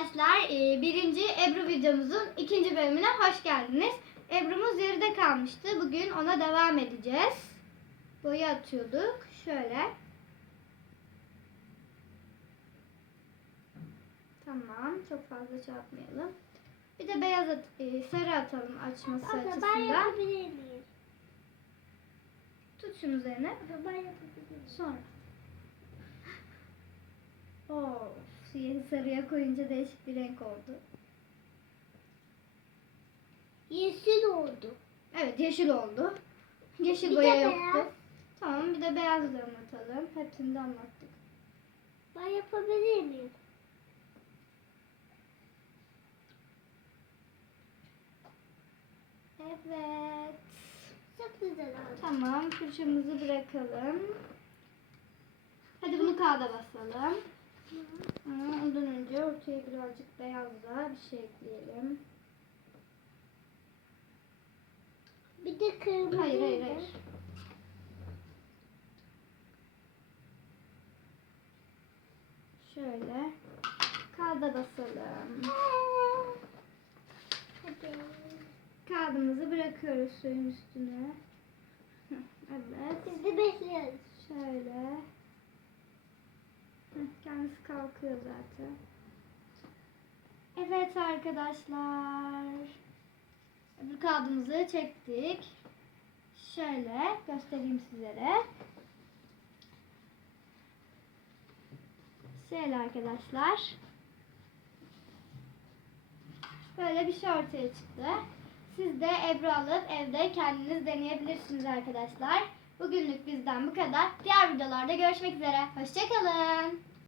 arkadaşlar, birinci Ebru videomuzun ikinci bölümüne hoş geldiniz. Ebru'muz yarıda kalmıştı. Bugün ona devam edeceğiz. Boya atıyorduk. Şöyle. Tamam. Çok fazla çarpmayalım. Bir de beyaz sarı atalım açması açısından. Ben yapabilir miyim? Tut şunu üzerine. Ben yapabilir miyim? Sonra. Siyahı sarıya koyunca değişik bir renk oldu. Yeşil oldu. Evet, yeşil oldu. Yeşil Bir boya de yoktu. beyaz. Tamam, bir de beyazla anlatalım. Hepsini de anlattık. Ben yapabilir miyim? Evet. Çok güzel oldu. Tamam, fırçamızı bırakalım. Hadi bunu kağıda basalım. Ondan önce ortaya birazcık beyazla bir şey ekleyelim. Bir de kırmızı. Hayır. Şöyle kağıda basalım. Hadi. Kağıdımızı bırakıyoruz suyun üstüne. Evet. Biz de bekliyoruz. Şöyle. Kendisi kalkıyor zaten. Evet arkadaşlar. Öbür kağıdımızı çektik. Şöyle göstereyim sizlere. Şöyle arkadaşlar. Böyle bir şey ortaya çıktı. Siz de Ebru alıp evde kendiniz deneyebilirsiniz arkadaşlar. Bugünlük bizden bu kadar. Diğer videolarda görüşmek üzere. Hoşça kalın.